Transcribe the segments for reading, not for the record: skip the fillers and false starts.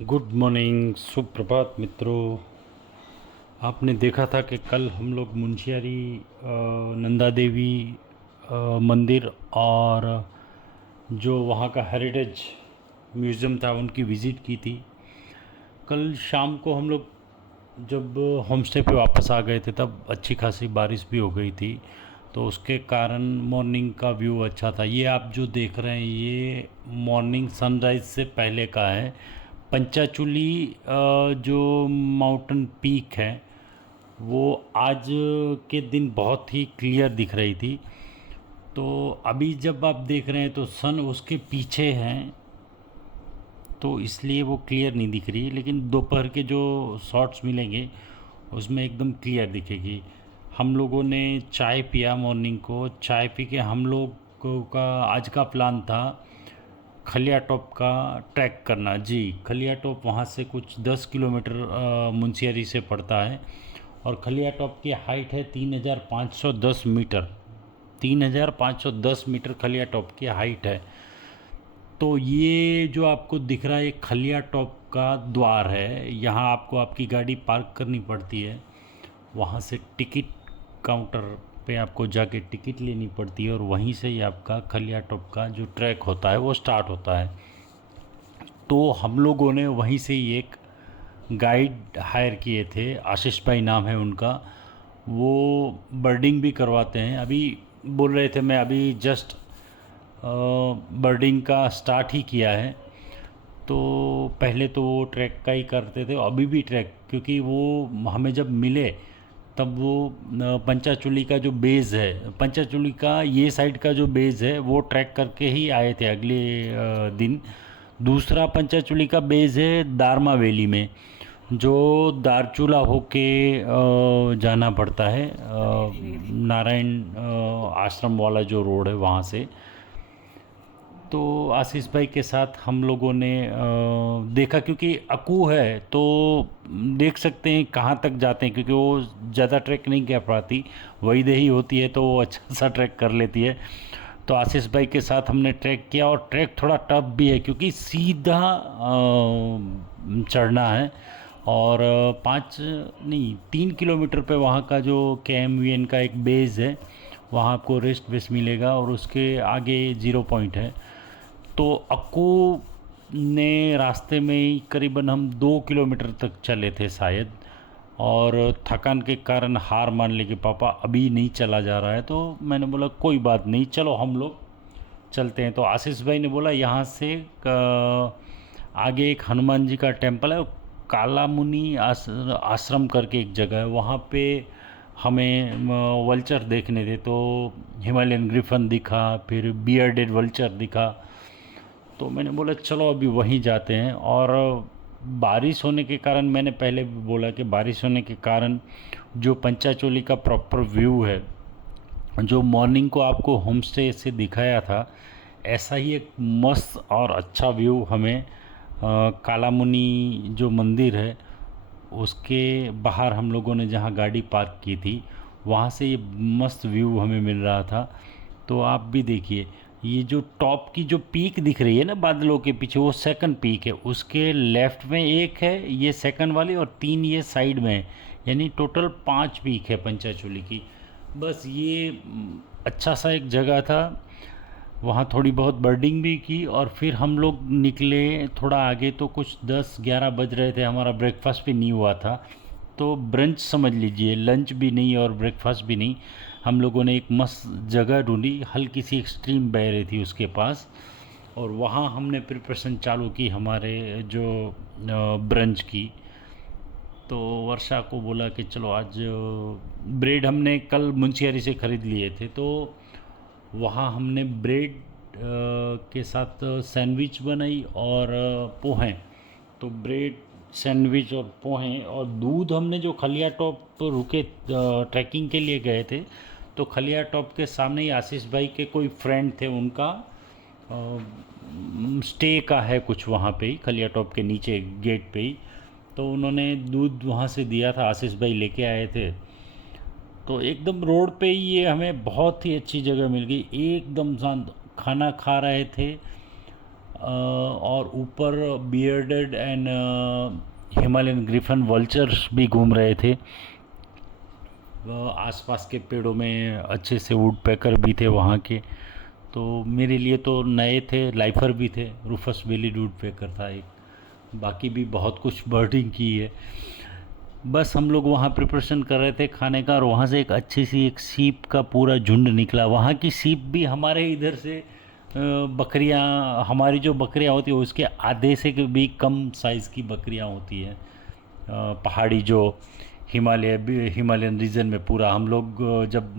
Good morning, सुप्रभात मित्रों। आपने देखा था कि कल हम लोग मुंशियारी नंदा देवी मंदिर और जो वहाँ का हेरिटेज म्यूज़ियम था उनकी विज़िट की थी। कल शाम को हम लोग जब होम स्टे पे वापस आ गए थे तब अच्छी खासी बारिश भी हो गई थी, तो उसके कारण मॉर्निंग का व्यू अच्छा था। ये आप जो देख रहे हैं ये मॉर्निंग सनराइज़ से पहले का है। पंचाचूली जो माउंटेन पीक है वो आज के दिन बहुत ही क्लियर दिख रही थी। तो अभी जब आप देख रहे हैं तो सन उसके पीछे हैं, तो इसलिए वो क्लियर नहीं दिख रही, लेकिन दोपहर के जो शॉट्स मिलेंगे उसमें एकदम क्लियर दिखेगी। हम लोगों ने चाय पिया, मॉर्निंग को चाय पी के हम लोग का आज का प्लान था खलिया टॉप का ट्रैक करना। जी, खलिया टॉप वहाँ से कुछ 10 किलोमीटर मुंशियारी से पड़ता है और खलिया टॉप की हाइट है 3510 मीटर। 3510 मीटर खलिया टॉप की हाइट है। तो ये जो आपको दिख रहा है ये खलिया टॉप का द्वार है। यहाँ आपको आपकी गाड़ी पार्क करनी पड़ती है, वहाँ से टिकट काउंटर पे आपको जाके टिकट लेनी पड़ती है और वहीं से ही आपका खलिया टॉप का जो ट्रैक होता है वो स्टार्ट होता है। तो हम लोगों ने वहीं से ही एक गाइड हायर किए थे, आशीष भाई नाम है उनका। वो बर्डिंग भी करवाते हैं। अभी बोल रहे थे मैं अभी जस्ट बर्डिंग का स्टार्ट ही किया है। तो पहले तो वो ट्रैक का ही करते थे, अभी भी ट्रैक, क्योंकि वो हमें जब मिले तब वो पंचाचूली का जो बेस है, पंचाचूली का ये साइड का जो बेस है वो ट्रैक करके ही आए थे अगले दिन। दूसरा पंचाचूली का बेस है दारमा वैली में, जो दारचूला होके जाना पड़ता है, नारायण आश्रम वाला जो रोड है वहाँ से। तो आशीष भाई के साथ हम लोगों ने देखा, क्योंकि अकू है तो देख सकते हैं कहाँ तक जाते हैं, क्योंकि वो ज़्यादा ट्रैक नहीं कर पाती, वही देही होती है तो वो अच्छा सा ट्रैक कर लेती है। तो आशीष भाई के साथ हमने ट्रैक किया और ट्रैक थोड़ा टफ भी है क्योंकि सीधा चढ़ना है। और 3 किलोमीटर पे वहाँ का जो KMVN का एक बेस है वहाँ आपको रेस्ट बेस मिलेगा और उसके आगे 0 पॉइंट है। तो अक्कू ने रास्ते में ही करीबन हम 2 किलोमीटर तक चले थे शायद, और थकान के कारण हार मान ली कि पापा अभी नहीं चला जा रहा है। तो मैंने बोला कोई बात नहीं, चलो हम लोग चलते हैं। तो आशीष भाई ने बोला यहाँ से आगे एक हनुमान जी का टेम्पल है, काला मुनि आश्रम करके एक जगह है, वहाँ पे हमें वल्चर देखने थे। तो हिमालयन ग्रिफन दिखा, फिर बियर्डेड वल्चर दिखा। तो मैंने बोला चलो अभी वहीं जाते हैं। और बारिश होने के कारण, मैंने पहले भी बोला कि बारिश होने के कारण जो पंचाचोली का प्रॉपर व्यू है, जो मॉर्निंग को आपको होम स्टे से दिखाया था, ऐसा ही एक मस्त और अच्छा व्यू हमें काला मुनि जो मंदिर है उसके बाहर हम लोगों ने जहाँ गाड़ी पार्क की थी वहाँ से ये मस्त व्यू हमें मिल रहा था। तो आप भी देखिए, ये जो टॉप की जो पीक दिख रही है ना बादलों के पीछे, वो सेकंड पीक है, उसके लेफ्ट में एक है ये सेकंड वाली और 3 ये साइड में है, यानी टोटल 5 पीक है पंचाचूली की। बस ये अच्छा सा एक जगह था। वहाँ थोड़ी बहुत बर्डिंग भी की और फिर हम लोग निकले थोड़ा आगे, तो कुछ 10-11 बज रहे थे, हमारा ब्रेकफास्ट भी नहीं हुआ था। तो ब्रंच समझ लीजिए, लंच भी नहीं और ब्रेकफास्ट भी नहीं। हम लोगों ने एक मस्त जगह ढूंढी, हल्की सी एक स्ट्रीम बह रही थी उसके पास, और वहाँ हमने प्रिपरेशन चालू की हमारे जो ब्रंच की। तो वर्षा को बोला कि चलो आज ब्रेड हमने कल मुंशियारी से ख़रीद लिए थे, तो वहाँ हमने ब्रेड के साथ सैंडविच बनाई और पोहे। तो ब्रेड, सैंडविच और पोहे और दूध हमने जो खलिया टॉप रुके ट्रैकिंग के लिए गए थे, तो खलिया टॉप के सामने ही आशीष भाई के कोई फ्रेंड थे, उनका स्टे का है कुछ वहाँ पे ही खलिया टॉप के नीचे गेट पे ही। तो उन्होंने दूध वहाँ से दिया था, आशीष भाई लेके आए थे। तो एकदम रोड पे ही ये हमें बहुत ही अच्छी जगह मिल गई, एकदम शांत। खाना खा रहे थे, और ऊपर bearded and Himalayan Griffin vultures भी घूम रहे थे। आसपास के पेड़ों में अच्छे से वुड पैकर भी थे वहाँ के, तो मेरे लिए तो नए थे। लाइफर भी थे, रूफस बेलीड वुड पैकर था एक, बाकी भी बहुत कुछ बर्डिंग की है। बस हम लोग वहाँ प्रिपरेशन कर रहे थे खाने का, और वहाँ से एक अच्छी सी एक सीप का पूरा झुंड निकला। वहाँ की सीप भी हमारे इधर से बकरियाँ, हमारी जो बकरियाँ होती है उसके आधे से भी कम साइज़ की बकरियाँ होती हैं। पहाड़ी जो हिमालयन रीजन में पूरा हम लोग जब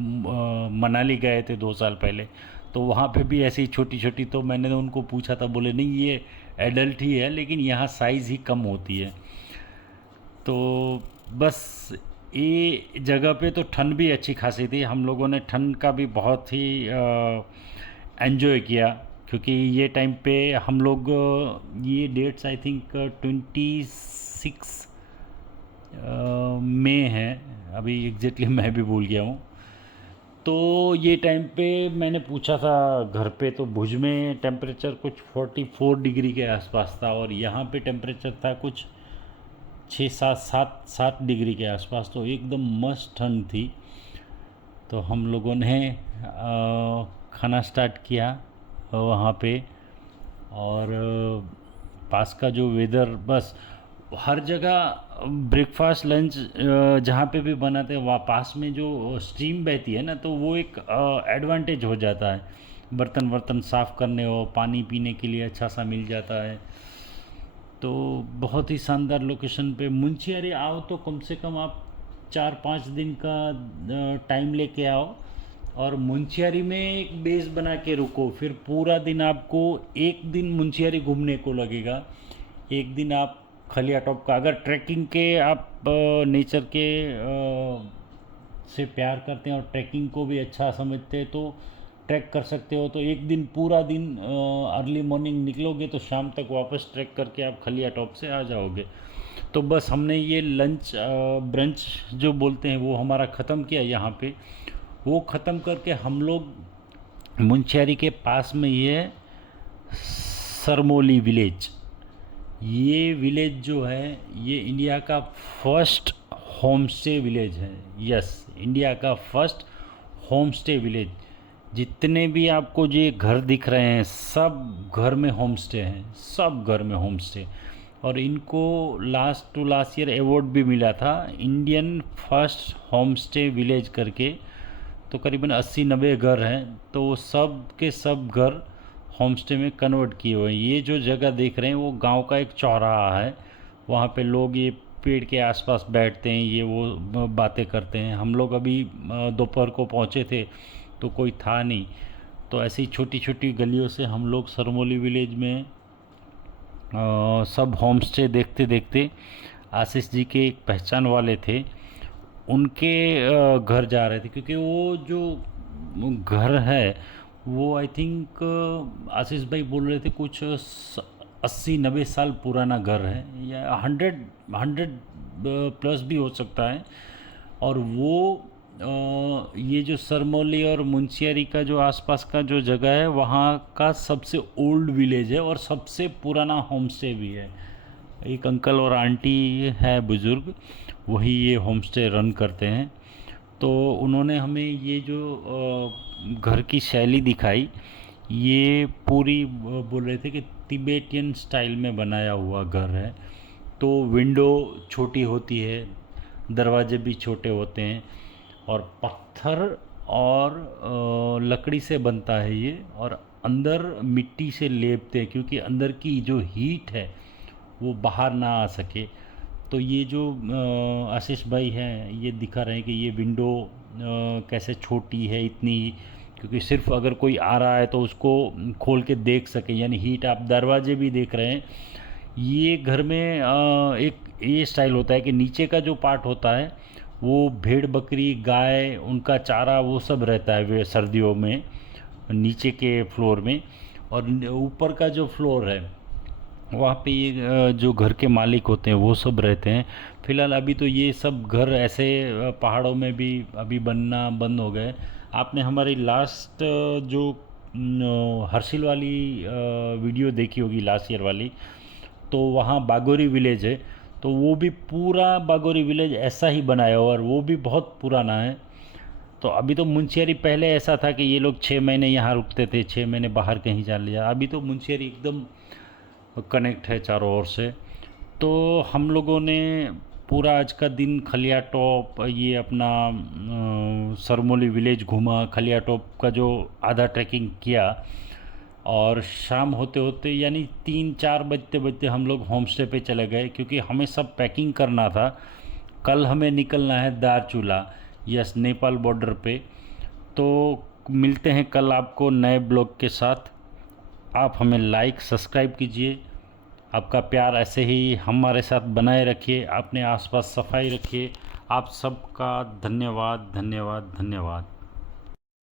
मनाली गए थे 2 साल पहले, तो वहाँ पे भी ऐसी छोटी छोटी, तो मैंने उनको पूछा था, बोले नहीं ये एडल्ट ही है, लेकिन यहाँ साइज़ ही कम होती है। तो बस ये जगह पे तो ठंड भी अच्छी खासी थी। हम लोगों ने ठंड का भी बहुत ही एंजॉय किया, क्योंकि ये टाइम पे हम लोग ये डेट्स आई थिंक 26 मई है, अभी एग्जैक्टली मैं भी भूल गया हूँ। तो ये टाइम पे मैंने पूछा था घर पे, तो भुज में टेम्परेचर कुछ 44 डिग्री के आसपास था, और यहाँ पे टेम्परेचर था कुछ 6 7 डिग्री के आसपास, तो एकदम मस्त ठंड थी। तो हम लोगों ने खाना स्टार्ट किया वहाँ पे, और पास का जो वेदर, बस हर जगह ब्रेकफास्ट लंच जहाँ पे भी बनाते हैं वहाँ पास में जो स्ट्रीम बहती है ना, तो वो एक एडवांटेज हो जाता है। बर्तन वर्तन साफ़ करने हो, पानी पीने के लिए अच्छा सा मिल जाता है। तो बहुत ही शानदार लोकेशन पे मुंशियारी आओ तो कम से कम आप 4 5 दिन का टाइम लेके आओ, और मुंशियारी में एक बेस बना के रुको। फिर पूरा दिन आपको, एक दिन मुंशियारी घूमने को लगेगा, एक दिन आप खलिया टॉप का, अगर ट्रैकिंग के आप नेचर के से प्यार करते हैं और ट्रैकिंग को भी अच्छा समझते हैं, तो ट्रैक कर सकते हो। तो एक दिन, पूरा दिन अर्ली मॉर्निंग निकलोगे तो शाम तक वापस ट्रैक करके आप खलिया टॉप से आ जाओगे। तो बस हमने ये लंच ब्रंच जो बोलते हैं वो हमारा ख़त्म किया यहाँ पे। वो ख़त्म करके हम लोग मुंशियारी के पास में ये सरमोली विलेज, ये विलेज जो है ये इंडिया का फर्स्ट होम स्टे विलेज है। यस, इंडिया का फर्स्ट होम स्टे विलेज। जितने भी आपको ये घर दिख रहे हैं सब घर में होम स्टे हैं, सब घर में होम स्टे। और इनको last to last year award भी मिला था, Indian first home stay village करके। तो करीबन 80 90 घर हैं, तो वो सब के सब घर होम स्टे में कन्वर्ट किए हुए हैं। ये जो जगह देख रहे हैं वो गांव का एक चौराहा है, वहाँ पे लोग ये पेड़ के आसपास बैठते हैं, ये वो बातें करते हैं। हम लोग अभी दोपहर को पहुँचे थे तो कोई था नहीं, तो ऐसी छोटी छोटी गलियों से हम लोग सरमोली विलेज में सब होम स्टे देखते देखते, आशीष जी के एक पहचान वाले थे उनके घर जा रहे थे, क्योंकि वो जो घर है वो आई थिंक आशीष भाई बोल रहे थे कुछ 80 90 साल पुराना घर है, या 100 प्लस भी हो सकता है। और वो ये जो सरमौली और मुंशियारी का जो आसपास का जो जगह है वहाँ का सबसे ओल्ड विलेज है और सबसे पुराना होम स्टे भी है। एक अंकल और आंटी है बुज़ुर्ग, वही ये होम स्टे रन करते हैं। तो उन्होंने हमें ये जो घर की शैली दिखाई, ये पूरी बोल रहे थे कि तिबेटियन स्टाइल में बनाया हुआ घर है। तो विंडो छोटी होती है, दरवाजे भी छोटे होते हैं, और पत्थर और लकड़ी से बनता है ये, और अंदर मिट्टी से लेपते हैं क्योंकि अंदर की जो हीट है वो बाहर ना आ सके। तो ये जो आशीष भाई हैं ये दिखा रहे हैं कि ये विंडो कैसे छोटी है इतनी, क्योंकि सिर्फ अगर कोई आ रहा है तो उसको खोल के देख सके, यानी हीट। आप दरवाजे भी देख रहे हैं। ये घर में एक ये स्टाइल होता है कि नीचे का जो पार्ट होता है वो भेड़ बकरी गाय उनका चारा वो सब रहता है वे सर्दियों में नीचे के फ्लोर में, और ऊपर का जो फ्लोर है वहाँ पे ये जो घर के मालिक होते हैं वो सब रहते हैं। फिलहाल अभी तो ये सब घर ऐसे पहाड़ों में भी अभी बनना बंद हो गए। आपने हमारी लास्ट जो हर्षिल वाली वीडियो देखी होगी लास्ट ईयर वाली, तो वहाँ बागोरी विलेज है, तो वो भी पूरा बागोरी विलेज ऐसा ही बनाया हुआ, और वो भी बहुत पुराना है। तो अभी तो मुंशियारी पहले ऐसा था कि ये लोग 6 महीने यहाँ रुकते थे, 6 महीने बाहर कहीं जा लिया। अभी तो मुंशियारी एकदम कनेक्ट है चारों ओर से। तो हम लोगों ने पूरा आज का दिन खलिया टॉप, ये अपना सरमोली विलेज घूमा, खलिया टॉप का जो आधा ट्रैकिंग किया, और शाम होते होते यानी 3-4 बजते बजते हम लोग होम स्टे पे चले गए, क्योंकि हमें सब पैकिंग करना था। कल हमें निकलना है दारचूला, यस, नेपाल बॉर्डर पे। तो मिलते हैं कल आपको नए ब्लॉग के साथ। आप हमें लाइक सब्सक्राइब कीजिए, आपका प्यार ऐसे ही हमारे साथ बनाए रखिए, अपने आसपास सफाई रखिए। आप सबका धन्यवाद धन्यवाद धन्यवाद।